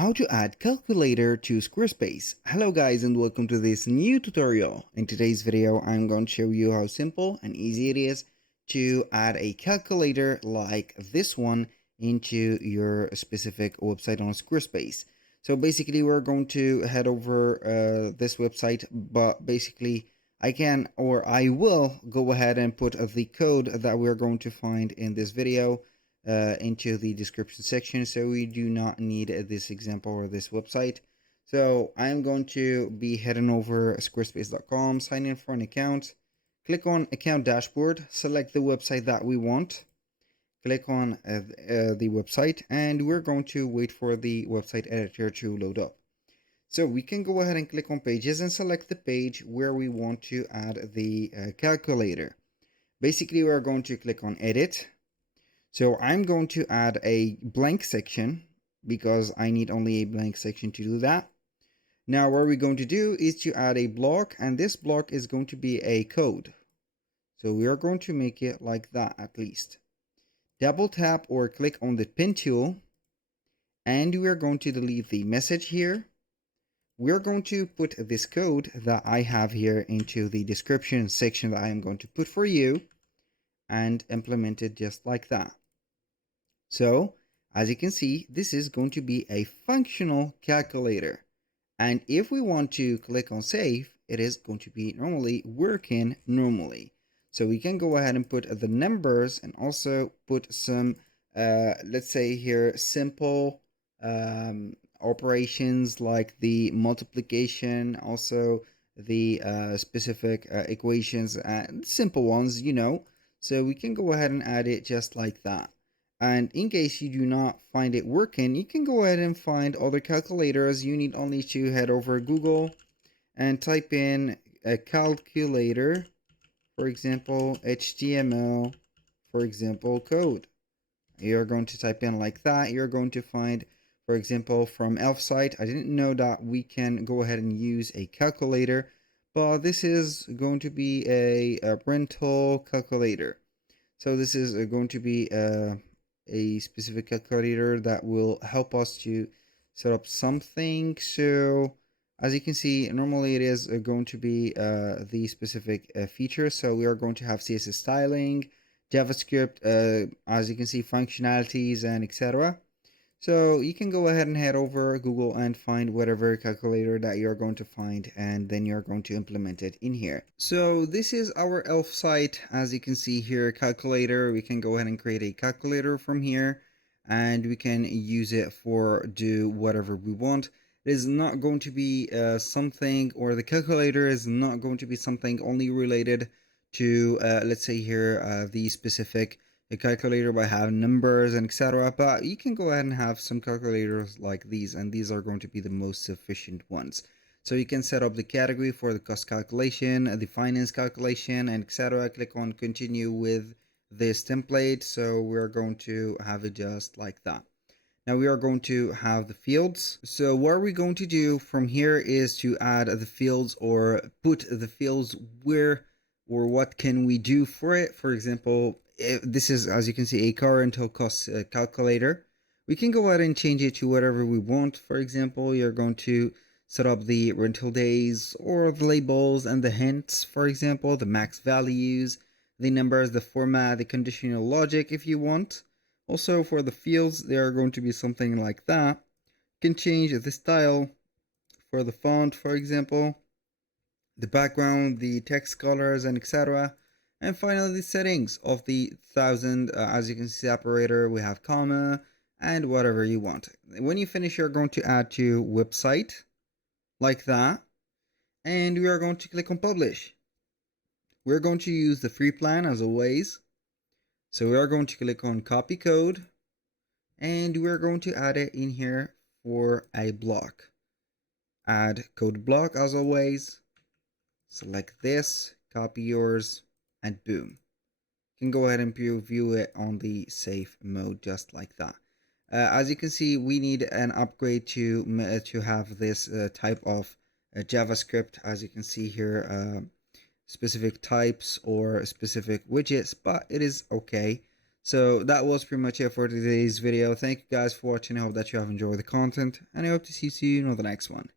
How to add calculator to Squarespace. Hello guys and welcome to this new tutorial. In today's video I'm going to show you how simple and easy it is to add a calculator like this one into your specific website on Squarespace. So basically we're going to head over this website, but basically I will go ahead and put the code that we're going to find in this video into the description section, so we do not need this example or this website. So I'm going to be heading over squarespace.com, sign in for an account, click on account dashboard, select the website that we want, click on the website, and we're going to wait for the website editor to load up. So we can go ahead and click on pages and select the page where we want to add the calculator. Basically we're going to click on edit. So I'm going to add a blank section because I need only a blank section to do that. Now what we're going to do is to add a block, and this block is going to be a code. So we are going to make it like that at least. Double tap or click on the pen tool, and we are going to delete the message here. We're going to put this code that I have here into the description section that I am going to put for you and implement it just like that. So as you can see, this is going to be a functional calculator. And if we want to click on save, it is going to be normally working normally. So we can go ahead and put the numbers and also put some, let's say here, simple operations like the multiplication, also the specific equations, and simple ones, you know. So we can go ahead and add it just like that. And in case you do not find it working, you can go ahead and find other calculators. You need only to head over Google and type in a calculator, for example, HTML, for example, code. You're going to type in like that. You're going to find, for example, from Elf site. I didn't know that we can go ahead and use a calculator, but this is going to be a rental calculator. So this is going to be a specific calculator that will help us to set up something. So as you can see, normally it is going to be the specific feature. So we are going to have CSS styling, JavaScript, as you can see, functionalities, and etc. So you can go ahead and head over Google and find whatever calculator that you're going to find, and then you're going to implement it in here. So this is our Elf site. As you can see here, calculator. We can go ahead and create a calculator from here, and we can use it for do whatever we want. It is not going to be something, or the calculator is not going to be something only related to, let's say here, the specific a calculator by having numbers and etc. But you can go ahead and have some calculators like these, and these are going to be the most sufficient ones. So you can set up the category for the cost calculation, the finance calculation, and etc. Click on continue with this template. So we're going to have it just like that. Now we are going to have the fields. So what are we going to do from here is to add the fields, or put the fields where, or what can we do for it. For example, this is, as you can see, a car rental cost calculator. We can go ahead and change it to whatever we want. For example, you're going to set up the rental days, or the labels and the hints, for example, the max values, the numbers, the format, the conditional logic if you want. Also for the fields, they are going to be something like that. You can change the style for the font, for example, the background, the text colors, and etc. And finally, the settings of the 1000, as you can see, operator, we have comma, and whatever you want. When you finish, you're going to add to website, like that, and we are going to click on publish. We're going to use the free plan as always. So we are going to click on copy code, and we're going to add it in here for a block. Add code block as always. Select this, copy yours, and boom. You can go ahead and view it on the safe mode just like that. As you can see, we need an upgrade to have this type of JavaScript. As you can see here, specific types or specific widgets, but it is okay. So that was pretty much it for today's video. Thank you guys for watching. I hope that you have enjoyed the content, and I hope to see you soon on the next one.